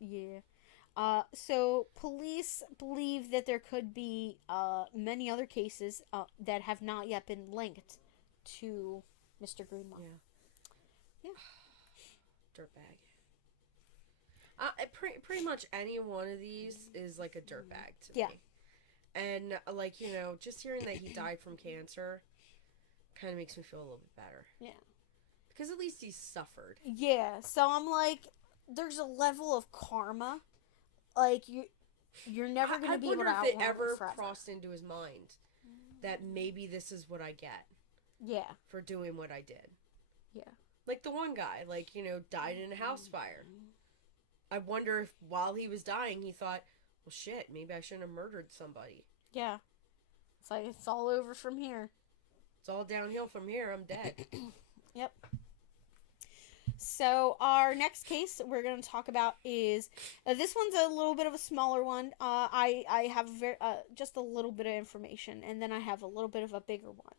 Yeah. So police believe that there could be many other cases that have not yet been linked to Mr. Greenwell. Yeah. Dirtbag. Pretty much any one of these is like a dirtbag to me. And like, you know, just hearing that he died from cancer kind of makes me feel a little bit better. Yeah. Because at least he suffered. Yeah. So I'm like, there's a level of karma. Like, you're never going to be able to outrun it forever. I wonder if it ever crossed into his mind that maybe this is what I get. Yeah. For doing what I did. Yeah. Like the one guy, like, you know, died in a house fire. I wonder if while he was dying, he thought, well, shit, maybe I shouldn't have murdered somebody. Yeah. It's like, it's all over from here. It's all downhill from here. I'm dead. Yep. So our next case we're going to talk about is this one's a little bit of a smaller one. I have just a little bit of information, and then I have a little bit of a bigger one.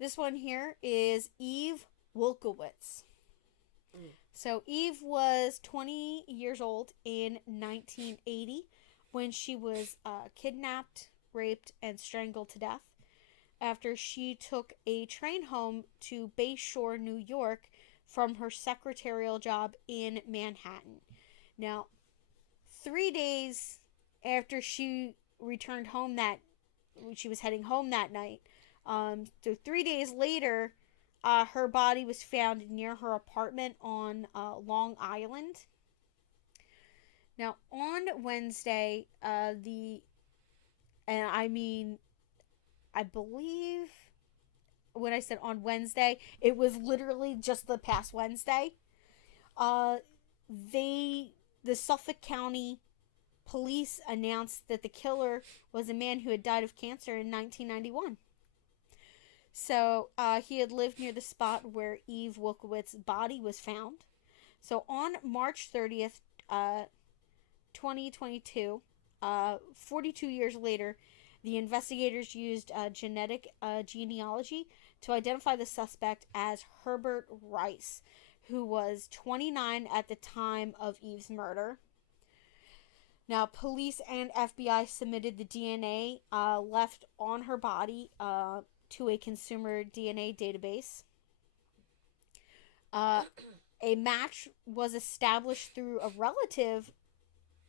This one here is Eve Wilkowitz. So Eve was 20 years old in 1980 when she was kidnapped, raped, and strangled to death after she took a train home to Bayshore, New York from her secretarial job in Manhattan. Now, 3 days after she returned home she was heading home that night, so 3 days later, her body was found near her apartment on Long Island. Now, on Wednesday, I believe when I said on Wednesday, it was literally just the past Wednesday. The Suffolk County Police announced that the killer was a man who had died of cancer in 1991. So he had lived near the spot where Eve Wilkowitz's body was found. So on March 30th, 2022, 42 years later, the investigators used genealogy to identify the suspect as Herbert Rice, who was 29 at the time of Eve's murder. Now, police and FBI submitted the DNA left on her body to a consumer DNA database. A match was established through a relative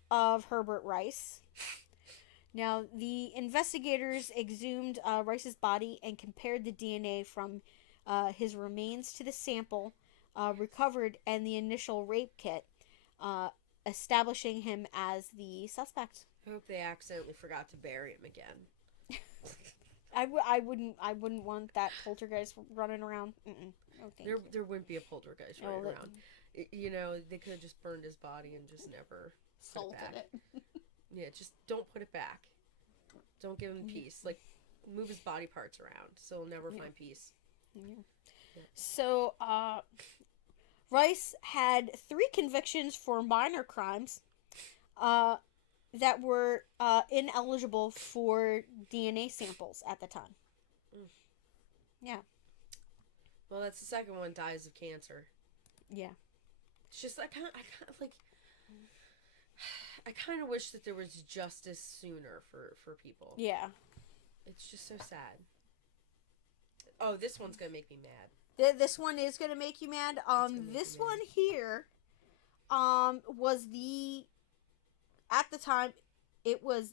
of Herbert Rice. Now, the investigators exhumed Rice's body and compared the DNA from his remains to the sample recovered and the initial rape kit, establishing him as the suspect. I hope they accidentally forgot to bury him again. I wouldn't want that poltergeist running around. No, thank you. There wouldn't be a poltergeist running around. They could have just burned his body and just never Salted put it back. it. Yeah, just don't put it back. Don't give him peace. Like, move his body parts around so he'll never find peace. Yeah. So, Rice had 3 convictions for minor crimes that were ineligible for DNA samples at the time. Mm. Yeah. Well, that's the second one, dies of cancer. Yeah. It's just, I kind of wish that there was justice sooner for people. Yeah. It's just so sad. Oh, this one's gonna make me mad. This one is gonna make you mad. This one here, was at the time, it's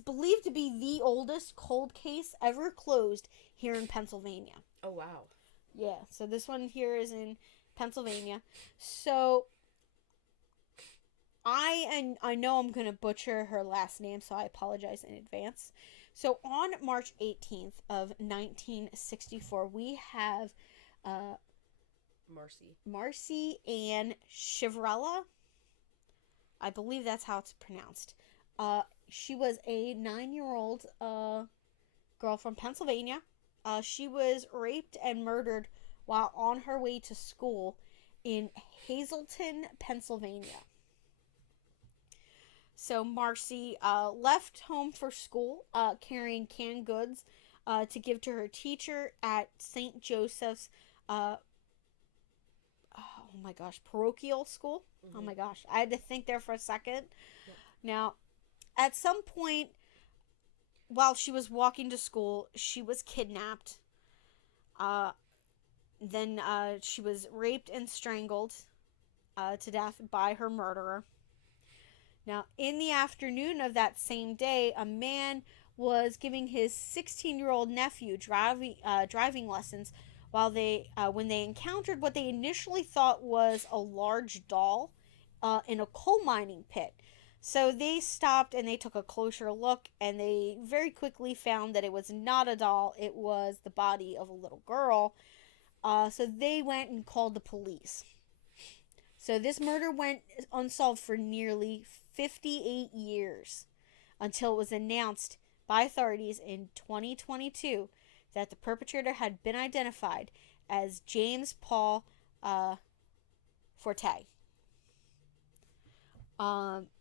believed to be the oldest cold case ever closed here in Pennsylvania. Oh, wow. Yeah, so this one here is in Pennsylvania. So, I know I'm going to butcher her last name, so I apologize in advance. So, on March 18th of 1964, we have Marise Chiverella. I believe that's how it's pronounced. She was a 9-year-old girl from Pennsylvania. She was raped and murdered while on her way to school in Hazleton, Pennsylvania. So Marcy left home for school carrying canned goods to give to her teacher at St. Joseph's parochial school. Mm-hmm. Oh my gosh, I had to think there for a second. Yep. Now, at some point while she was walking to school, she was kidnapped. Then she was raped and strangled to death by her murderer. Now, in the afternoon of that same day, a man was giving his 16-year-old nephew driving lessons when they encountered what they initially thought was a large doll in a coal mining pit. So they stopped and they took a closer look, and they very quickly found that it was not a doll. It was the body of a little girl. So they went and called the police. So this murder went unsolved for nearly 58 years until it was announced by authorities in 2022 that the perpetrator had been identified as James Paul Forte,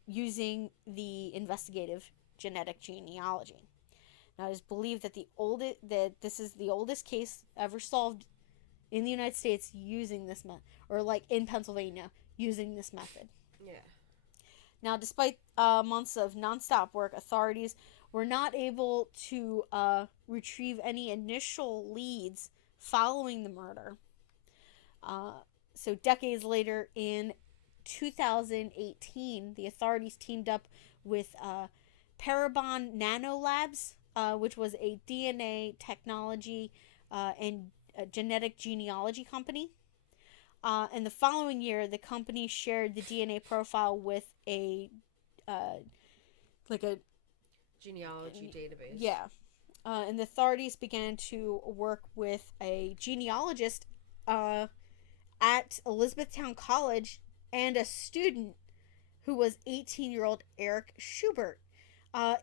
using the investigative genetic genealogy. Now, it is believed that this is the oldest case ever solved in the United States using this method, or like in Pennsylvania using this method. Yeah. Now, despite months of nonstop work, authorities were not able to retrieve any initial leads following the murder. So decades later, in 2018, the authorities teamed up with Parabon Nanolabs, which was a DNA technology and a genetic genealogy company. And the following year, the company shared the DNA profile with a genealogy database. Yeah. And the authorities began to work with a genealogist at Elizabethtown College and a student who was 18-year-old Eric Schubert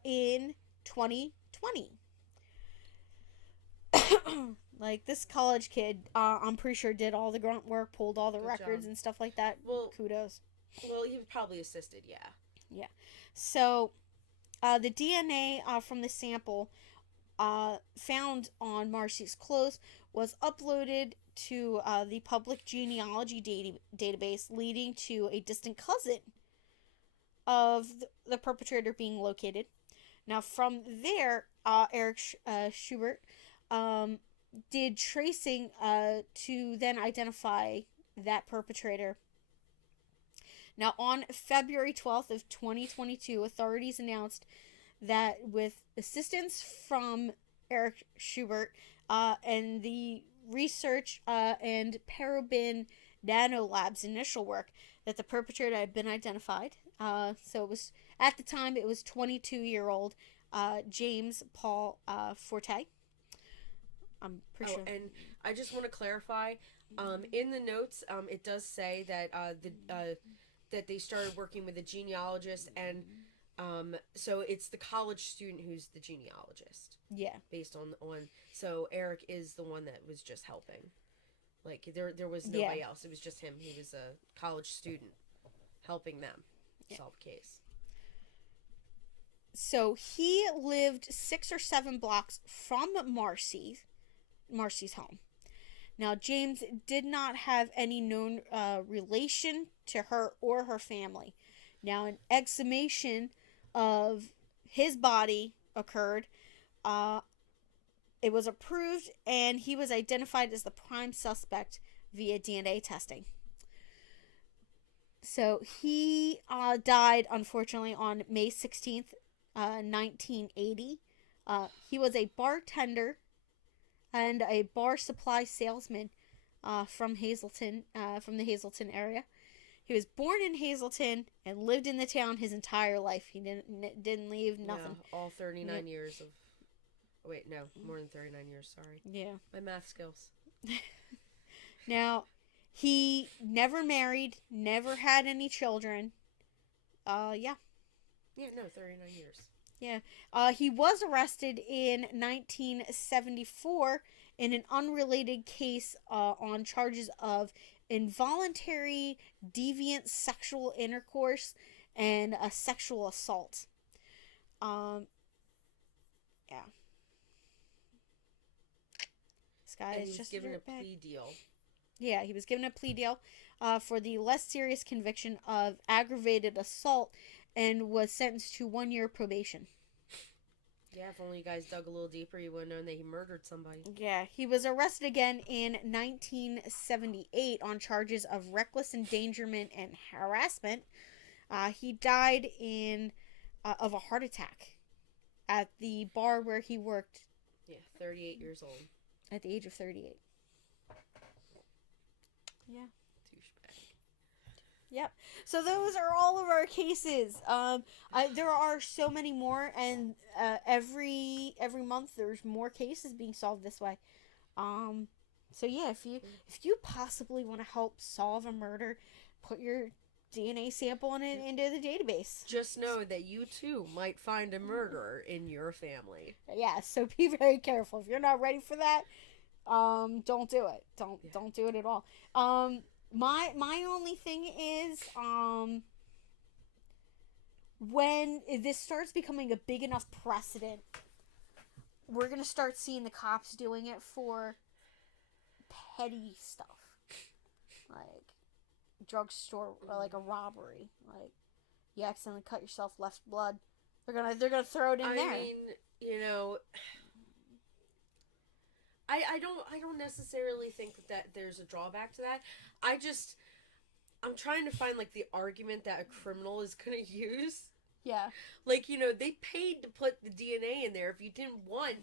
in 2020. Like, this college kid, I'm pretty sure did all the grunt work, pulled all the Good records job. And stuff like that. Well, kudos. Well, he probably assisted, yeah. Yeah. So, the DNA from the sample found on Marcy's clothes was uploaded to the public genealogy database, leading to a distant cousin of the perpetrator being located. Now, from there, Eric Schubert did tracing to then identify that perpetrator. Now, on February 12th of 2022, authorities announced that with assistance from Eric Schubert and the research and Parabon Nanolabs initial work, that the perpetrator had been identified. So it was, at the time, it was 22-year-old James Paul Forte. I'm pretty sure. And I just want to clarify, in the notes, it does say that that they started working with a genealogist, and so it's the college student who's the genealogist. Yeah. Based on so Eric is the one that was just helping. Like there was nobody else. It was just him. He was a college student helping them solve a case. So he lived 6 or 7 blocks from Marcy's home. Now, James did not have any known relation to her or her family. Now, an exhumation of his body occurred. It was approved, and he was identified as the prime suspect via DNA testing. So he died, unfortunately, on May 16th, 1980. He was a bartender and a bar supply salesman from Hazleton, from the Hazleton area. He was born in Hazleton and lived in the town his entire life. He didn't leave, nothing. Yeah, all 39 years of... Wait, no, more than 39 years, sorry. Yeah. My math skills. Now, he never married, never had any children. Yeah. Yeah, no, 39 years. Yeah. He was arrested in 1974 in an unrelated case on charges of involuntary deviant sexual intercourse and a sexual assault. Yeah. This guy and is he was just given a dirtbag. plea deal. Yeah, he was given a plea deal for the less serious conviction of aggravated assault and was sentenced to 1 year probation. Yeah, if only you guys dug a little deeper, you would have known that he murdered somebody. Yeah, he was arrested again in 1978 on charges of reckless endangerment and harassment. He died of a heart attack at the bar where he worked. Yeah, 38 years old. At the age of 38. Yeah. Douchebag. Yep. So those are all of our cases. There are so many more, and every month there's more cases being solved this way. So yeah, if you possibly want to help solve a murder, put your DNA sample into the database. Just know that you too might find a murderer in your family. Yeah. So be very careful. If you're not ready for that, don't do it. Don't do it at all. My only thing is, when this starts becoming a big enough precedent, we're gonna start seeing the cops doing it for petty stuff, like drugstore or like a robbery. Like you accidentally cut yourself, left blood. They're gonna throw it in there. I mean, you know, I don't necessarily think that there's a drawback to that. I'm trying to find like the argument that a criminal is gonna use. Yeah. Like, you know, they paid to put the DNA in there. If you didn't want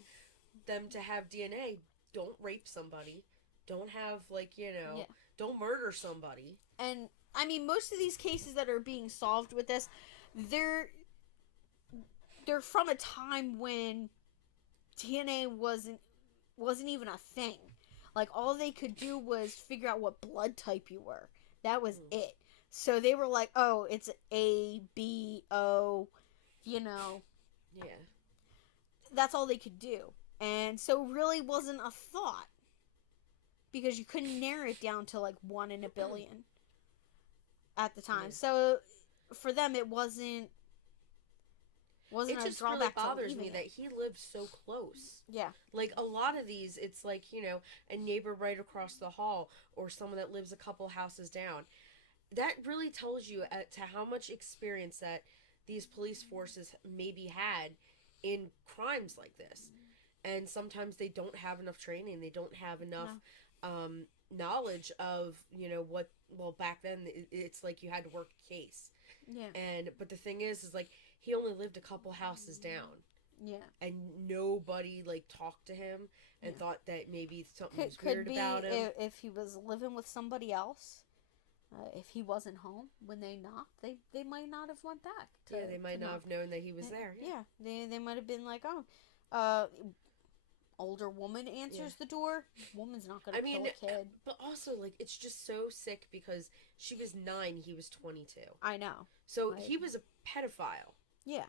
them to have DNA, don't rape somebody. Don't have, like, you know, don't murder somebody. And I mean, most of these cases that are being solved with this, they're from a time when DNA wasn't even a thing. Like, all they could do was figure out what blood type you were. That was it. So they were like, oh, it's A, B, O, you know. Yeah. That's all they could do. And so it really wasn't a thought. Because you couldn't narrow it down to like 1 in a billion at the time. Yeah. So for them, it wasn't it a just drawback. Really bothers me that he lived so close. Yeah. Like, a lot of these, it's like, you know, a neighbor right across the hall or someone that lives a couple houses down. That really tells you to how much experience that these police forces maybe had in crimes like this. And sometimes they don't have enough training. They don't have enough knowledge of, you know, what, well, back then it's like you had to work a case. Yeah. But the thing is like, he only lived a couple houses down. Yeah. And nobody, like, talked to him and thought that maybe something was weird about him. If he was living with somebody else, If he wasn't home when they knocked, they might not have went back. They might not knock. have known that he was there. Yeah, they might have been like, oh, older woman answers the door. Woman's not gonna kill a kid. But also, like, it's just so sick because she was 9, he was 22. I know. So he was a pedophile. Yeah.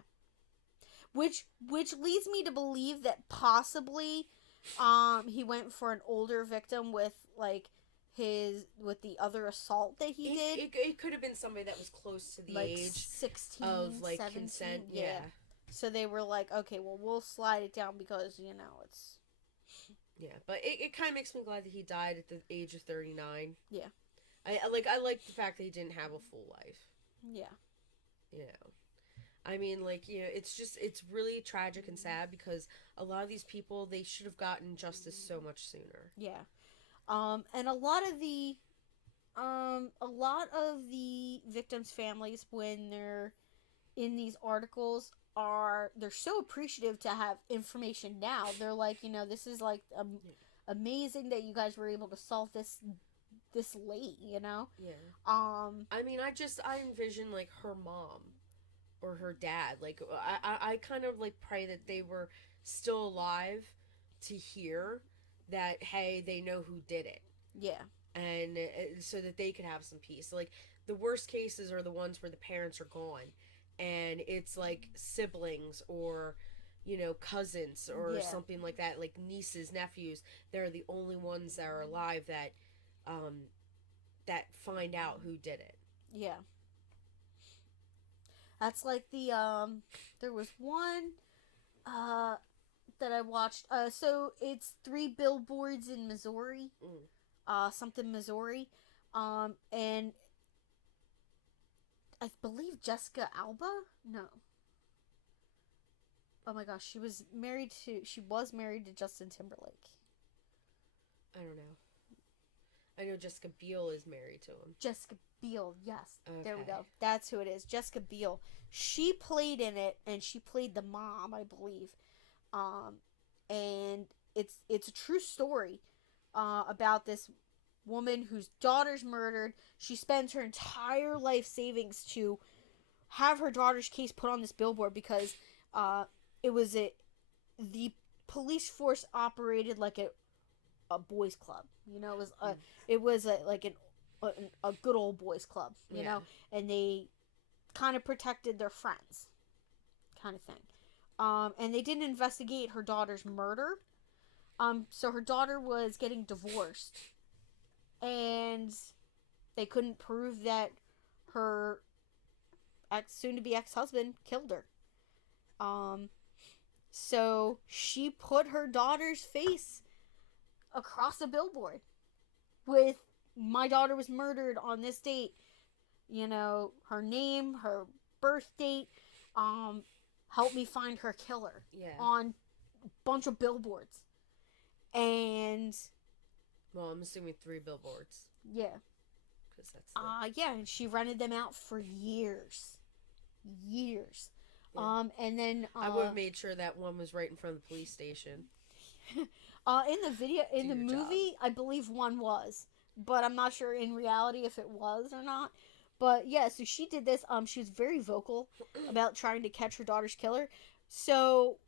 Which leads me to believe that possibly, he went for an older victim with like with the other assault that he did. It could have been somebody that was close to the like age 16, of like 17, consent. Yeah. So they were like, okay, well, we'll slide it down because it's. Yeah, but it kind of makes me glad that he died at the age of 39. Yeah. I like the fact that he didn't have a full life. Yeah. You know. I mean, like, you know, it's really tragic and sad because a lot of these people, they should have gotten justice so much sooner. Yeah. And a lot of the victims' families, when they're in these articles, they're so appreciative to have information now. They're like, this is like amazing that you guys were able to solve this late, Yeah. I mean, I envision like her mom or her dad. Like, I kind of like pray that they were still alive to hear that, hey, they know who did it. Yeah. And so that they could have some peace. Like, the worst cases are the ones where the parents are gone and it's like siblings or cousins or something like that, like nieces, nephews. They're the only ones that are alive that find out who did it. Yeah. That's like there was one that I watched. So it's 3 billboards in Missouri. Something Missouri. And I believe Jessica Alba? No. Oh my gosh, she was married to Justin Timberlake. I don't know. I know Jessica Biel is married to him. Jessica Biel, yes. Okay. There we go. That's who it is. Jessica Biel. She played in it, and she played the mom, I believe. And it's a true story about this woman whose daughter's murdered. She spends her entire life savings to have her daughter's case put on this billboard because it was the police force operated like a boys club. It was a good old boys club, you know, and they kind of protected their friends, kind of thing. And they didn't investigate her daughter's murder. So her daughter was getting divorced, and they couldn't prove that her soon-to-be ex-husband killed her. So she put her daughter's face across a billboard with "My daughter was murdered on this date." Her name, her birth date. Help me find her killer. Yeah. On a bunch of billboards. And well, I'm assuming 3 billboards. Yeah. Because that's yeah, and she rented them out for years. Yeah. And then I would have made sure that one was right in front of the police station. In the video, in the movie, job. I believe one was, but I'm not sure in reality if it was or not. But yeah, so she did this. She was very vocal about trying to catch her daughter's killer. So,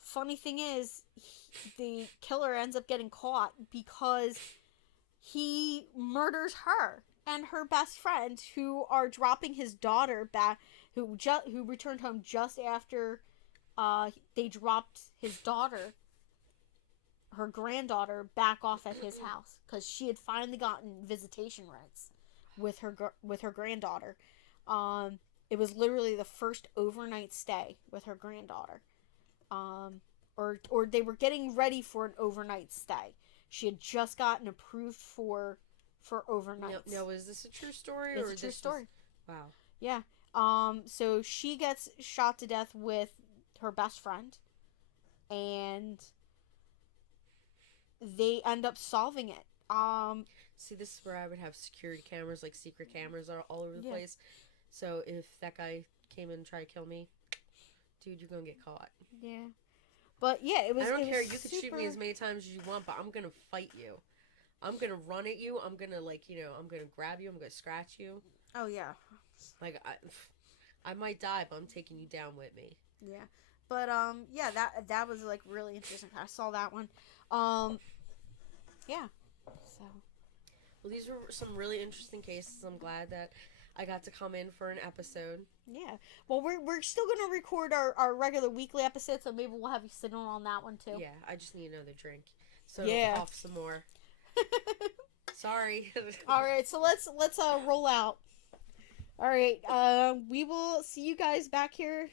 funny thing is, the killer ends up getting caught because he murders her and her best friend, who are dropping his daughter back, who returned home just after they dropped his daughter, her granddaughter, back off at his house because she had finally gotten visitation rights with her granddaughter. It was literally the first overnight stay with her granddaughter. Or they were getting ready for an overnight stay. She had just gotten approved for overnights. No, is this a true story? It's a true story. Wow. Yeah. So she gets shot to death with her best friend, and they end up solving it. See, this is where I would have security cameras, like secret cameras, all over the place. So if that guy came in and tried to kill me, dude, you're gonna get caught. Yeah. But yeah, it was. I don't care. You super... can shoot me as many times as you want, but I'm gonna fight you. I'm gonna run at you. I'm gonna I'm gonna grab you. I'm gonna scratch you. Oh yeah. Like I might die, but I'm taking you down with me. Yeah. But yeah, that was like really interesting. I saw that one. Yeah. So. Well, these were some really interesting cases. I'm glad that I got to come in for an episode. Yeah. Well, we're still gonna record our regular weekly episode, so maybe we'll have you sit on that one too. Yeah, I just need another drink, so Yeah. I'll cough some more. Sorry. All right, so let's roll out. All right, we will see you guys back here.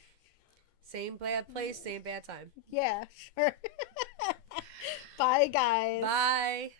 Same bad place, same bad time. Yeah, sure. Bye, guys. Bye.